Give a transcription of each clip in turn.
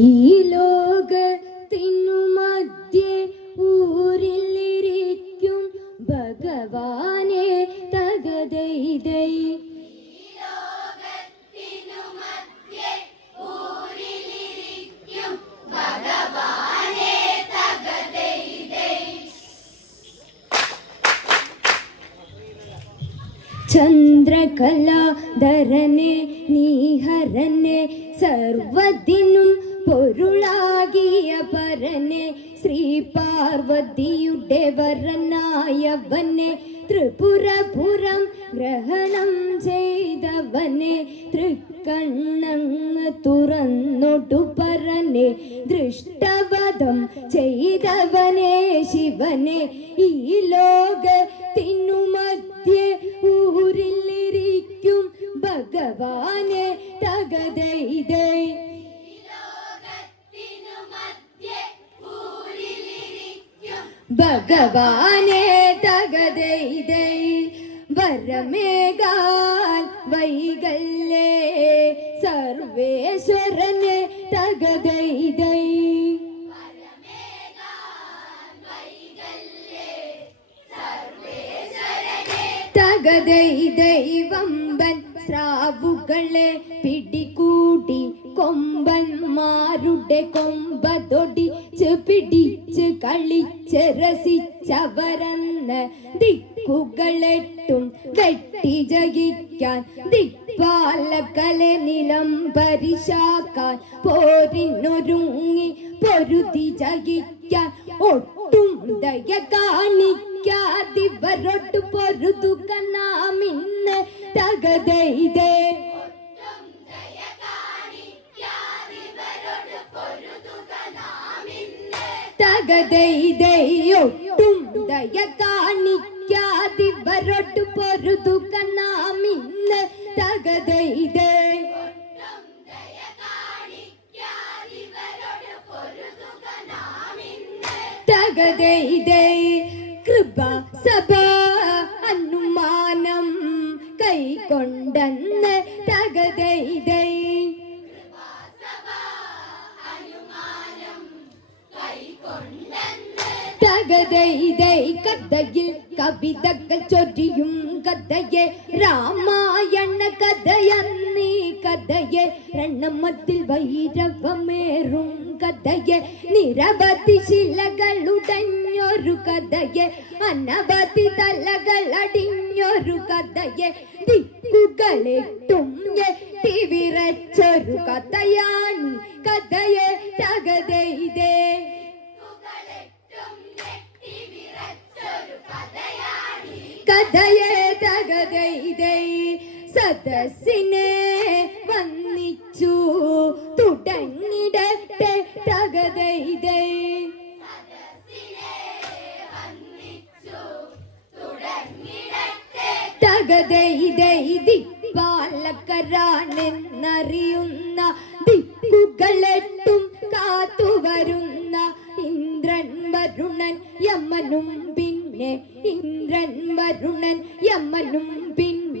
ഈ ഈ ലോകത്തിനു മധ്യേ ഊരിലിരിക്കും ഭഗവാനെ തകതൈതൈ ഭഗവാനെ തകതൈതൈ വരമേകാൽ വൈകല്ലേ സർവേശ്വരനെ തകതൈതൈ ദൈവമ്പൻ സ്രാവുകളെ പിടികൂടി കൊമ്പന്മാരുടെ കൊമ്പതൊടിച്ച് പിടിച്ച് കളിച്ച് രസിച്ചവരെന്ന് ദിക്കുകളെട്ടും വെട്ടി ജയിക്കാൻ ദിക്പാലകലെ നിലം പരിശാക്കാൻ പോരിനൊരുങ്ങി പൊരുതി ജയിക്കാൻ ഒട്ടും ദയ കാണിക്കാതിവരൊട്ട് പൊരുതുക നാം ഇന്ന് തകതൈതേ തകതൈതയൊട്ടും ദയ കാണിക്കാതിവരൊട്ട് പൊരുതുക നാം ഇന്ന് തകതൈതേ തകതൈതൈ കൃപ സഭ അനുമാനം കൈക്കൊണ്ടെന്ന് തകതൈതൈ കഥയിൽ കവിതകൾ ചൊരിയും കഥയെ രാമായണ കഥയന്നീ കഥയെ രണമത്തിൽ വൈരവമേറും കഥയെ നിരവധി ശിലകൾ ഉടഞ്ഞൊരു കഥയെ അനവധി തലകൾ അടിഞ്ഞൊരു കഥയെ ദിക്കുകളെട്ടും എത്തി വിറച്ചൊരു കഥയാണ് കഥയെ തകതൈതേ കഥയെ തകതൈതൈ സദസ്സിനെ വന്നിച്ചു തുടങ്ങിടട്ടെ തകതൈതൈ ദിപ്പാലക്കരാണെന്നറിയുന്ന ദിക്കുകളെട്ടും കാത്തുവരുന്ന ഇന്ദ്രൻ വരുണൻ യമനും പിന്നെ ഇന്ദ്രൻ വരുണൻ യമനും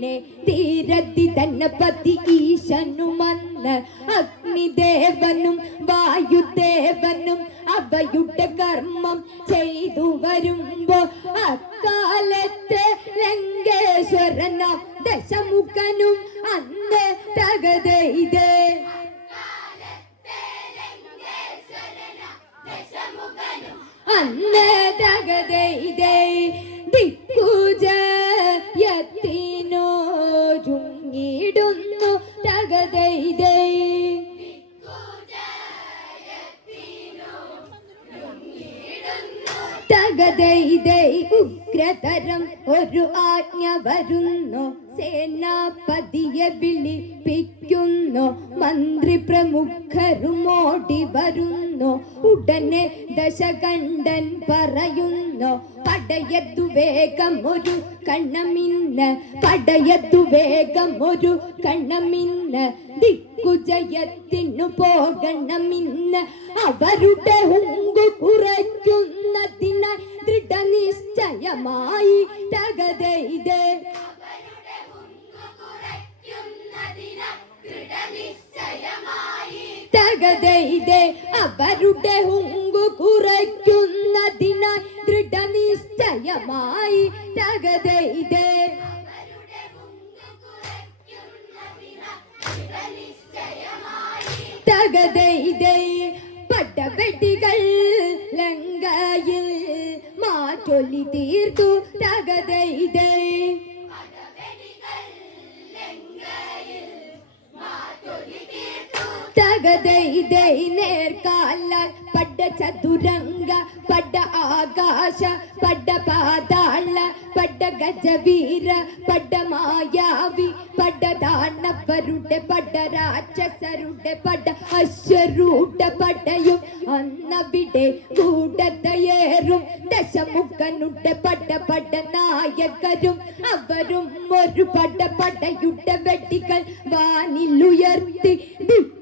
പിന്നെ തീരത്തി തന്നെ പതി ഈശനുമന്ന് അഗ്നിദേവനും വായുദേവനും അവയുടെ കർമ്മം ചെയ്തു വരുമ്പോ അക്കാലത്തെ ലങ്കേശ്വരനാം ദശമുഖനും ഉഗ്രതരം ഒരു ആജ്ഞ വരുന്നു. സേനാപതിയെ വിളിപ്പിക്കുന്നു. മന്ത്രി പ്രമുഖരും ഓടി വരുന്നു. ഉടനെ ദശകണ്ഠൻ പറയുന്നു പടയത്തു വേഗം ഒരു കണ്ണമിന്ന് പടയത്തു വേഗം ഒരു കണ്ണമിന്ന് ദിക്കുജയത്തിനു പോകണമിന്ന് അവരുടെ ഹുങ്കു കുറയ്ക്കുന്നതിനാൽ ദൃഢനിശ്ചയമായി ദൃഢനിശ്ചയമായി തകതൈതേ അവരുടെ ഹുങ്കു കുറയ്ക്കുന്നതിനായി ദൃഢനിശ്ചയമായി തകതൈതേ തകതൈതൈ പടവെടികൾ ലങ്കയിൽ മാറ്റൊലി തീർത്തു തകതൈതൈ തകതൈതൈ നേർക്കാലാൽ പട ചതുരംഗ പട ആകാശ പട പാതാള പട ഗജവീര പട മായാവി പട ദാനവരുടെ പട രാക്ഷസരുടെ പട അശ്വരൂഢ പടയും അന്നവിടെ കൂടതയേറും ദശമുഖനുടെ പട പട നായകരും അവരും ഒരു പട പടയുടെ വെട്ടികൾ വാനിലുയർത്തി.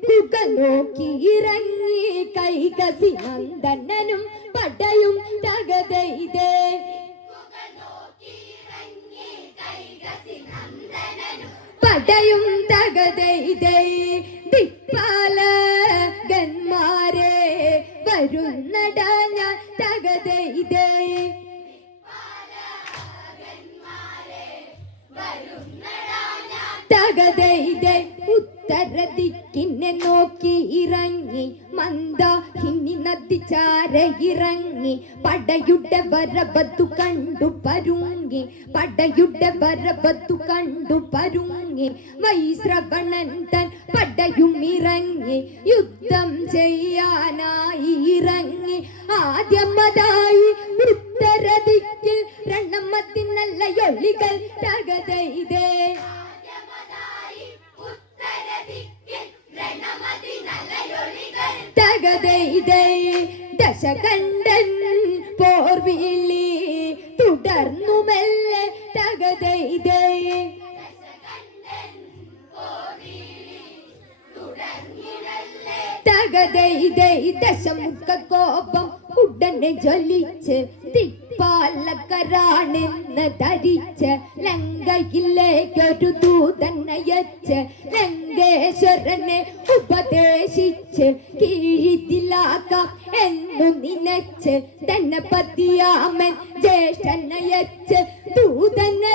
ദിക്കുകൾ നോക്കി ഇറങ്ങി കൈകസി നന്ദനനും പടയും തകതൈതേ പടയും തകതൈതേ ദിക്പാലകന്മാരെ വരുന്നട ഞാൻ തകതൈതേ തകതൈതേ ഉത്തരദിക്കിനെ നോക്കി ഇറങ്ങി മന്ദാഹിനി നദിച്ചാര ഇറങ്ങി പടയുടെ വരവത്തു കണ്ടു പരുങ്ങി പടയുടെ വരവത്തു കണ്ടു പരുങ്ങി വൈശ്രവണൻ തൻ പടയും ഇറങ്ങി യുദ്ധം ചെയ്യാനായി ഇറങ്ങി. ആദ്യമതായി ഉത്തരദിക്കിൽ രണ്ടമ്മത്തിനല്ല ഒളികൾ ദശകണ്ഠൻ പോർവിളി തുടർന്നു മെല്ലെ തകതൈതൈ തകതൈതൈ ദശമുഖ കോപം ഉടനെ ജ്വലിച്ച് ദിക്പാലകരാണെന്ന് ധരിച്ച് ലങ്കയിലേക്കൊരു ദൂതനയച്ച് ലങ്കേശ്വരനെ ഉപദേശിച്ച് കീഴിതിലാക്കാം എന്നു നിനച്ച് തന്നെ പതിയാമൻ ജ്യേഷ്ഠനയച്ച്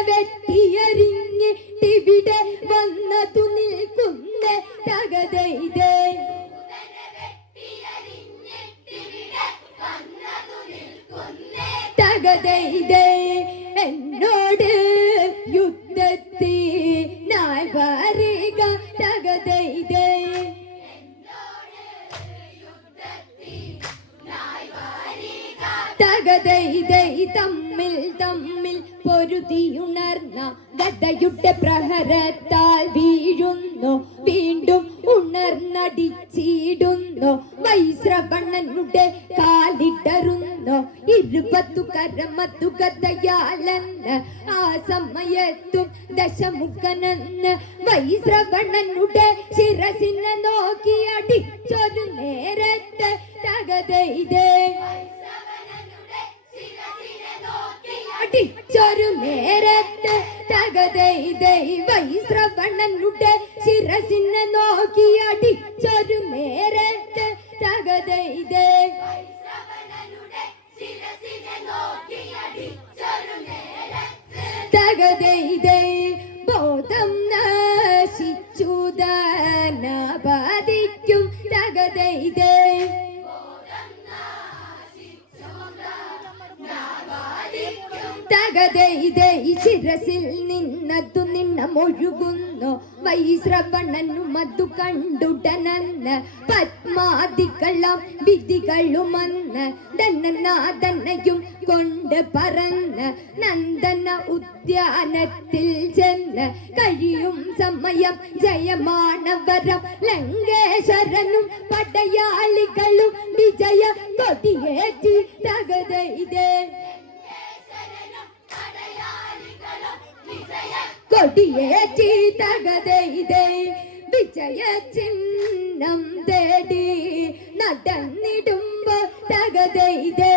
വെട്ടിയറിഞ്ഞ് ഇവിടെ വന്നതു നിൽക്കുന്ന തകതൈതേ തകതൈതേ എന്നോട് വരിക തകതൈതേ തകതൈതൈ തമ്മിൽ തമ്മിൽ പൊരുതിയുണർന്ന ഗതയുടെ പ്രഹരത്താൽ വീഴുന്നു. വീണ്ടും ഉണർന്നടിച്ചിടുന്നു. വൈശ്രവണനുടെ കാലിടറുന്നു. ഇരുപത്തു കരമത്തു കഥയാലെന്ന് ആ സമയത്തും ദശമുഖനെന്ന് വൈശ്രവണനുടെ ശിരസിനെ നോക്കി അടിച്ചൊരു നേരത്തെ തകതൈതേ അടിച്ചൊരു നേരത്തെ തകതൈതൈ വൈശ്രവണനുടെ ശിരസിനെ നോക്കി അടിച്ചൊരു നേരത്ത് തകതൈതേ തകതൈതൈ ബോധം നശിച്ചുദന ബാധിക്കും തകതൈതേ ശിരസിൽ നിന്നതു നിന്ന മൊഴുകുന്നു. വൈശ്രവണനും അതു കണ്ടുടനന്ന് പത്മാദികളം വിധികളുമെന്ന് ധനനാഥനയും കൊണ്ട് പറന്ന് നന്ദന ഉദ്യാനത്തിൽ ചെന്ന് കഴിയും സമയം ജയമാണവരം. ലങ്കേശ്വരനും പടയാളികളും വിജയ കൊതിയേറ്റി തകതൈതേ കൊടിയേറ്റി തകതൈതേ വിജയ ചിഹ്നം തേടി നടന്നിടുമ്പോ തകതൈതേ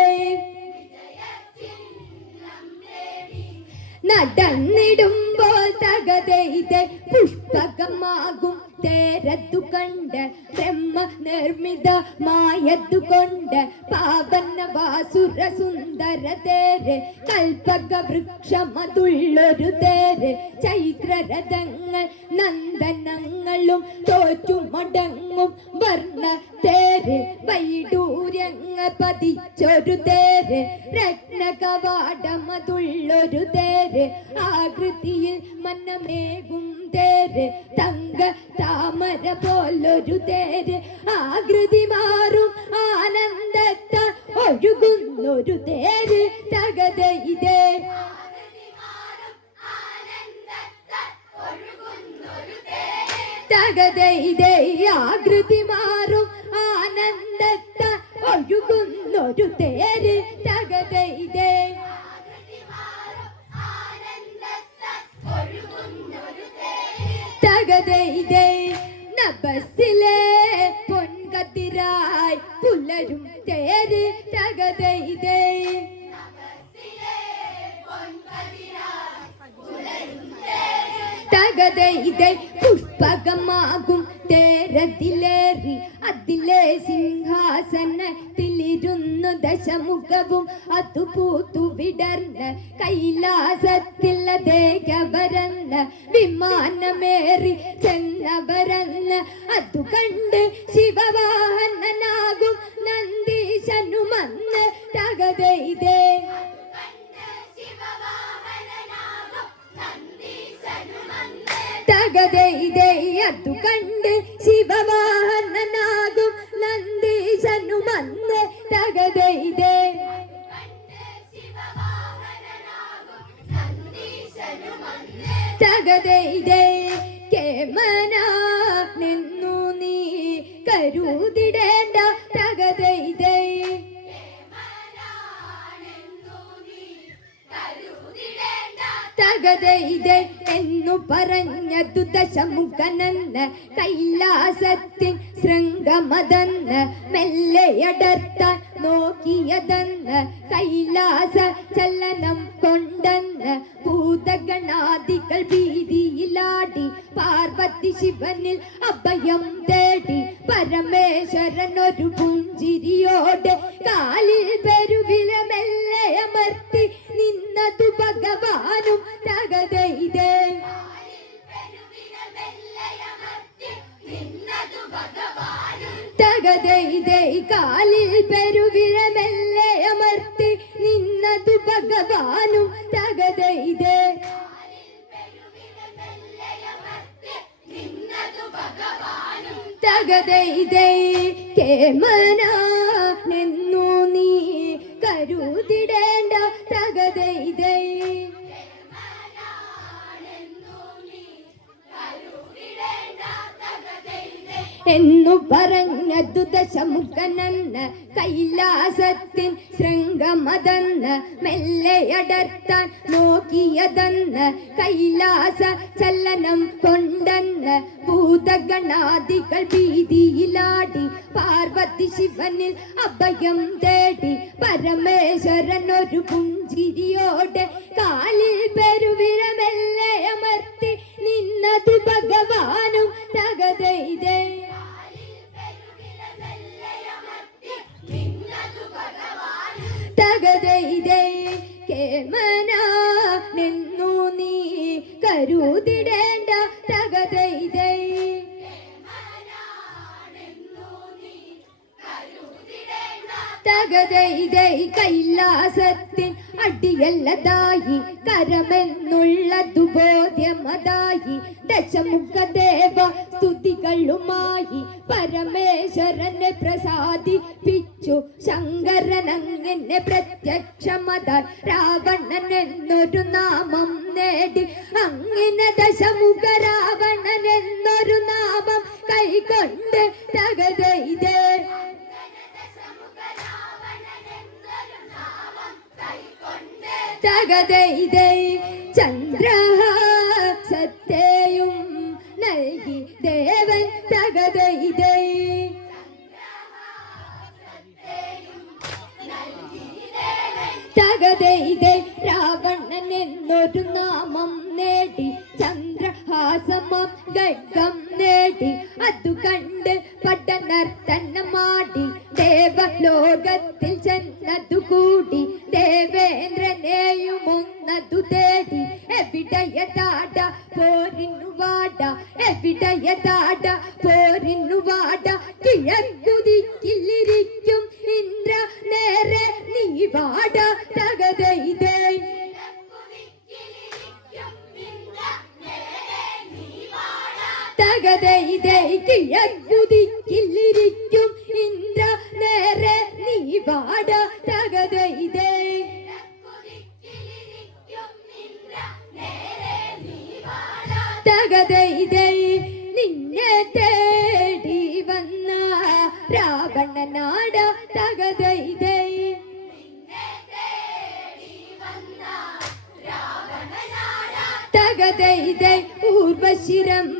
നടന്നിടുമ്പോൾ തകതൈതേ പുഷ്പകമാകും തേരത്തു കണ്ട് ബ്രഹ്മ നിർമ്മിതമായതു കൊണ്ട് പാവന വാസുര സുന്ദര തേര് കൽപ്പക വൃക്ഷമതുള്ളൊരു തേര് ചൈത്രരഥങ്ങൾ നന്ദനങ്ങളും തോറ്റുമടങ്ങും വർണ തേര് വൈഡൂര്യങ്ങൾ പതിച്ചൊരു തേര് രത്നകവാടമതുള്ളൊരു തേര് ആകൃതിയിൽ മന്നമേകും തേര് തങ്ക താമര പോലൊരു തേര്. ആകൃതി മാറും ആനന്ദത്ത ഒഴുകുന്നൊരു തേര്. തകത ഇതേ. തകത ഇതേ. ആകൃതി മാറും ആനന്ദത്ത ഒഴുകുന്നൊരു തേര്. തകത ഇതേ. തകതൈതേ നബസിലെ അമർത്തി നിന്നതു ഭഗവാനും തകതൈതേ തകതൈതേ കാലിൽ പെരുവില മെല്ലെ അമർത്തി നിന്നതു ഭഗവാനും തകതൈതേ തകതൈതേ കേമന ചലനം കൊണ്ടെന്ന് ഭൂതഗണാദികൾ ഭീതിയിലാടി. പാർവതി ശിവനിൽ അഭയം തേടി. പരമേശ്വരൻ ഒരു പുഞ്ചിരിയോടെ കാലിൽ പെരുവിരമെല്ലെ അമർത്തി നിന്നത് ഭഗവാനും തകതെയ്തേ. തകതൈതേ കേമന നിന്നു നീ കരുതിടേണ്ട തകതൈതൈ തകതൈതൈ കൈലാസത്തിൻ അടിയല്ലതായി കരമെന്നുള്ളതു ബോധ്യമതായി ദശമുഖദേവ സ്തുതികളുമായി പരമേശ്വരനെ പ്രസാദിപ്പിച്ചു. ശങ്കരൻ അങ്ങനെ പ്രത്യക്ഷമത രാവണൻ എന്നൊരു നാമം നേടി. അങ്ങനെ ദശമുഖ രാവണൻ എന്നൊരു നാമം കൈകൊണ്ട് തകതൈതേ ചന്ദ്ര സത്യയും നൽകി ദേവൻ തകതൈതൈ തകതയിതെ രാവണൻ എന്നൊരു നാമം നേടി ചന്ദ്രഹാസമം ഗഡ്ഗം നേടി. അതു കണ്ട് പടനർ മാടി ദേവലോകത്തിൽ ചെന്നതു കൂടി. ദേവേന്ദ്രനെയും ഒന്നതു തേടി. എവിടയതാട പോരിനു വാട? എവിടയതാ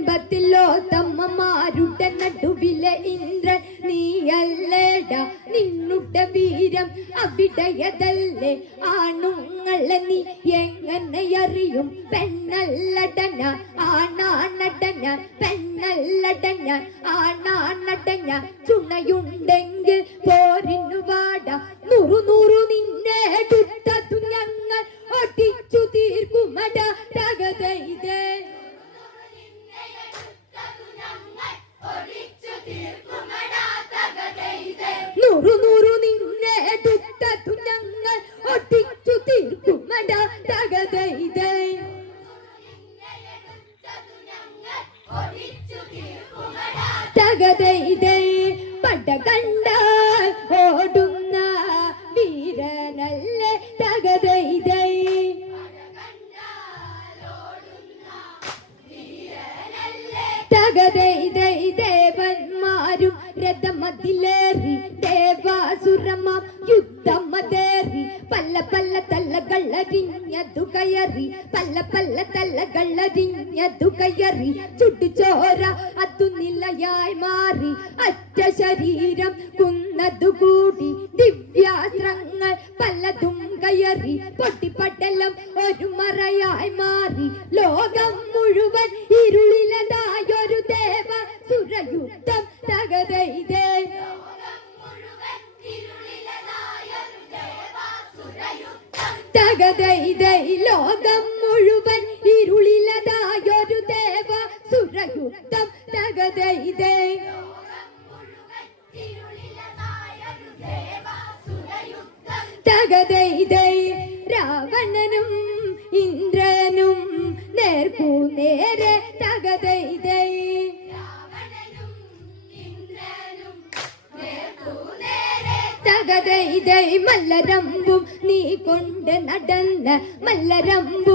ഊർവശിരംഭത്തിലോ തമ്മമാരുടെ നടുവിലെ ഇന്ദ്രൻ നീയല്ലേടാ. നിന്നുടെ വീരം അവിടയതല്ലേ? ആണുങ്ങളെ നീ എങ്ങനെ അറിയും? പെണ്ണല്ലടന ആണാണടന പെണ്ണല്ലടന ആണാണടന ചുണയുണ്ടെങ്കിൽ പോരിനു വാട. നൂറു നൂറു നിന്നെ ഞങ്ങൾ ഒട്ടിച്ചു തീർക്കുമട. തകതൈതേ നൂറു നൂറു നിന്നെ എടുത്തതു ഞങ്ങൾ ഒട്ടിച്ചു തീർക്കുമട തകതൈതേ തകതൈതേ പട കണ്ടാൽ പല്ല പല്ല തല്ലകളറിഞ്ഞതു കയറി ചുട്ടുചോര അതു നിലയായി മാറി. അറ്റ ശരീരം കുന്നതു കൂടി. ദിവ്യാസ്ത്രങ്ങൾ പലതും കയറി. പൊട്ടിപ്പട്ടലം ഒരു മറയായി മാറി. ലോകം മുഴുവൻ ഇരുളിലതായൊരു ദേവ സുരയുദ്ധം തകതൈതേ തകതൈതൈ ലോകം മല്ലരമ്പും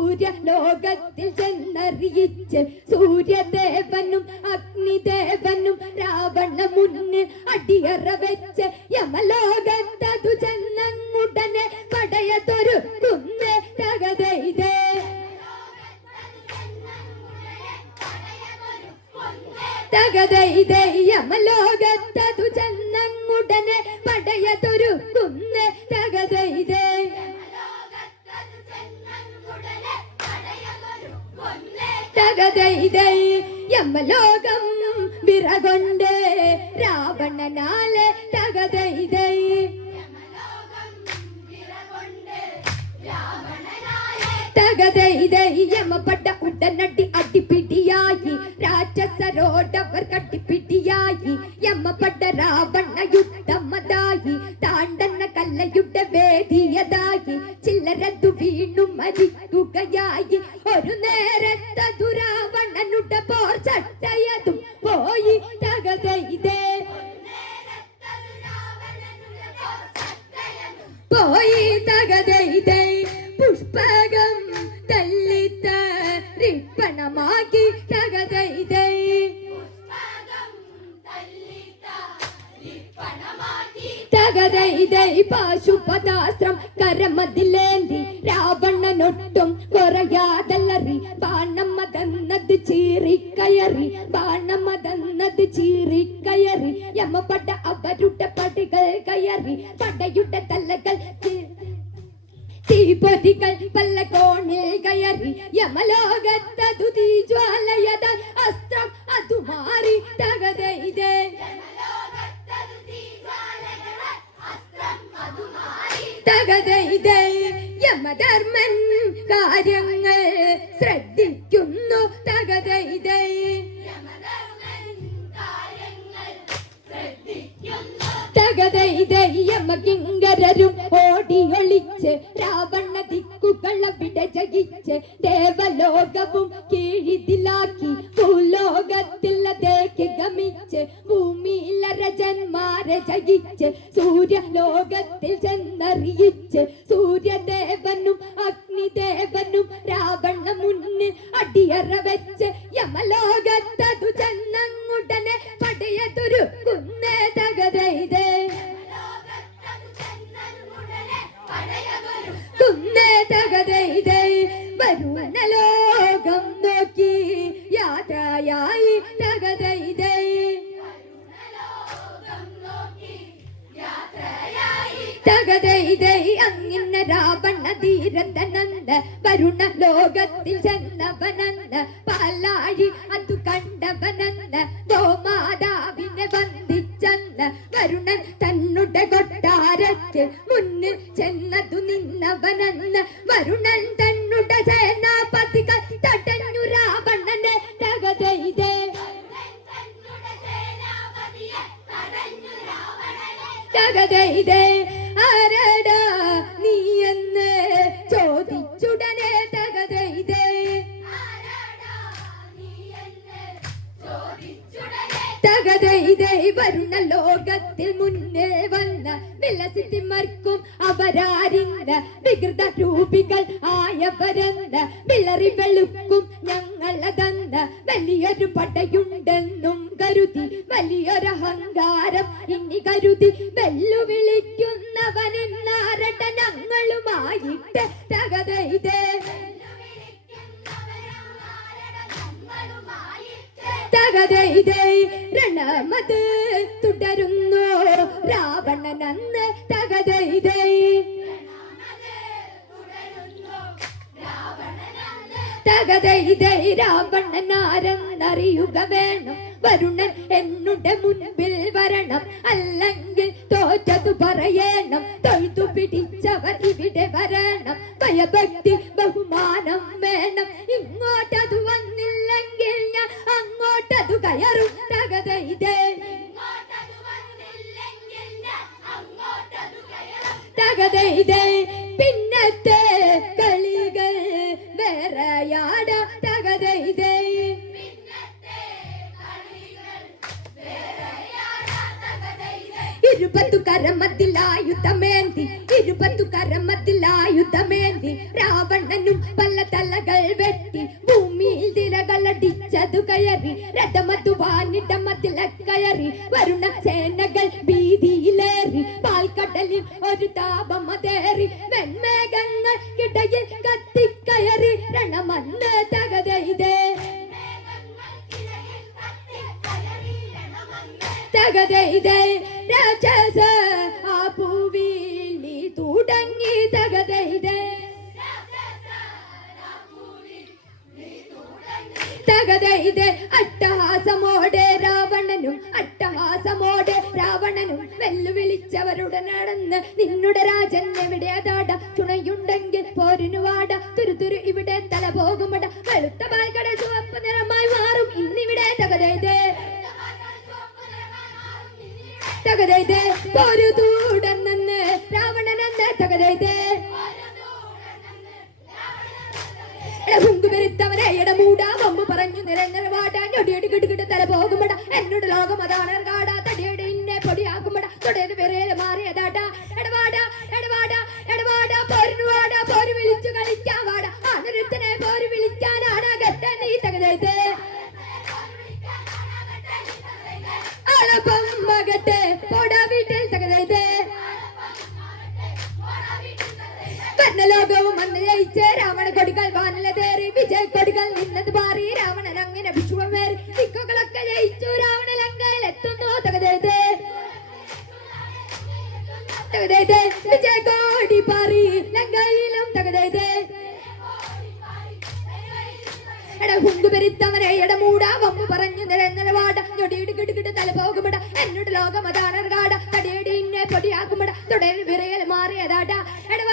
ജയിച്ച് സൂര്യലോകത്തിൽ ചെന്നറിയിച്ച് സൂര്യദേവനും അഗ്നിദേവനും രാവണ മുന്ന് അടിയറ വെച്ച് യമലോകത്തതു ചെന്നുടനെ പടയത്തൊരു കുന്ന് തകതൈതേ തകതൈതേ യമലോകത്തതു ചെന്നുടനെ പടയതൊരു കുന്ന് തകതൈതേ തകതൈതൈ യമലോകം വിറകൊണ്ട് രാവണനാലെ തകതൈതൈ തകതൈതയ്യമപ്പെട്ട ഉടനടി അടിപിടിയായി രാക്ഷസരോടവർ കട്ടിപ്പിടിയായി യമ്മപ്പെട്ട രാവണ യുദ്ധമതായി താണ്ടന്ന കല്ലയുടെ വേദിയതായി തലകൾ തീപ്പൊരികൾ പല്ല കോണിൽ കയറി യമലോകത്തതു തീജ്വാലയത അസ്ത്രം അതു മാറി തകതൈതേ തകതൈതൈ യമധർമ്മൻ കാര്യങ്ങൾ ശ്രദ്ധിക്കുന്നു തകതൈതൈ യമകിങ്കരരും ഓടിയൊളിച്ച് രാവണ ദിക്കുകൾ അവിടെ ജയിച്ച് ദേവലോകവും കീഴിതിലാക്കി ഭൂലോകത്തിൽ അതേക്ക് ഗമിച്ച് ഭൂമിയിലരജന്മാരെ ജയിച്ച് സൂര്യലോകത്തിൽ ചെന്നറിയിച്ച് സൂര്യദേവനും അഗ്നിദേവനും രാവണ മുന്നിൽ അടിയറ വെച്ച് യമലോകത്തതു ചെന്നങ്ങുടനെ രാവണ ധീരതനന്ദ വരുണ ലോകത്തിൽ ചെന്നവനന്ദ പാലാഴി അതു കണ്ടവനന്ദ ഗോമാതാവിനെ വന്ദിച്ചെന്ന് വരുണൻ തന്നുടെ കൊട്ടാരത്തിൽ മുന്നിൽ ചെന്നതു നിന്നവനെന്ന് വരുണൻ തന്നുടെ സേനാപതികൾ തടഞ്ഞു രാവണനെ തകതൈതേ തകതൈതേ തകതൈതൈ വരുന്ന ലോകത്തിൽ മുന്നേ വന്ന വിലസിത്തിമർക്കും അവരാരില്ല. വികൃത രൂപികൾ ആയവരെന്ന് വിളറി വെളുക്കും ഞങ്ങളതന്ന വലിയൊരു പടയുണ്ടെന്നും കരുതി. വലിയൊരു അഹങ്കാരം ഇനി കരുതി. വെല്ലുവിളിക്കുന്നവനെന്നാരട്ട ഞങ്ങളുമായിട്ട് തകതൈതൈ രണമത് തുടരുന്നു. രാവണനന്ന് തകതൈതൈ തകതൈതൈ രാവണനാരെന്നറിയുക വേണം. വരുണൻ എന്നുടെ മുൻപിൽ വരണം. അല്ലെങ്കിൽ തോറ്റതു പറയണം. തൊഴുതു പിടിച്ചവർ ഇവിടെ വരണം. ഭയഭക്തി ബഹുമാനം വേണം. ഇങ്ങോട്ടതു വന്നില്ലെങ്കിൽ ഞാൻ അങ്ങോട്ടതു കയറും തകതൈതേ പിന്നത്തെ കളികൾ വേറെയാട തകതൈതേ ഇരുപത്തു കരമത്തിലായുധമേന്തി ഇരുപത്തു കരമത്തിലായുധമേന്തി രാവണനും പല തലകൾ വെട്ടി ഭൂമിയിൽ തിരകളടിച്ചതു കയറി രഥമതു വാനിടമതില കയറി വരുണ സേനകൾ ഭീതിയിലേറി പാൽക്കടലിൽ ഒരു താപമതേറി വെൺമേഘങ്ങൾ കിടയിൽ കത്തിക്കയറി രണമന്ന് തകതൈതേ തകതൈതേ ആ പൂവിൽ നീ തുടങ്ങി തകതൈതേ തകതൈതേ അട്ടഹാസമോടെ രാവണനും അട്ടഹാസമോടെ രാവണനും വെല്ലുവിളിച്ചവരുടെ നടന്ന് നിന്നുടെ രാജൻ എവിടെ അതാട? തുണയുണ്ടെങ്കിൽ പോരിനു വാട. തുരുതുരു ഇവിടെ തല പോകുമട വെളുത്ത പാൽക്കട ചുവപ്പ് നിറമായി മാറും. ഇന്നിവിടെ തകതേ ഒരു തൂടന്നെന്ന് രാവണനെന്ന് ഇടമൂടാ വമ്പ് പറഞ്ഞു തല പോകുമ്പട. എന്നോട് ലോകം അതാണ് കാടാ ഇന്നെ പൊടിയാക്കുമ്പട. തുടര് വിറയൽ മാറിയതാട്ടാ പാറി ലങ്കയിലും തകതേ എട ഹുങ്കുപെരുത്തവനെ എടമൂടാ വമ്പ് പറഞ്ഞു നിരന്നല വാട. ഞൊടിയിട് കിടുകിട്ട് തല പോകുമ്പട എന്നോട് ലോകം അതാണ് കാട തടിയടി ഇന്നെ പൊടിയാക്കുമ്പട തുടരിൽ വിറയൽ മാറിയതാട. എടവാട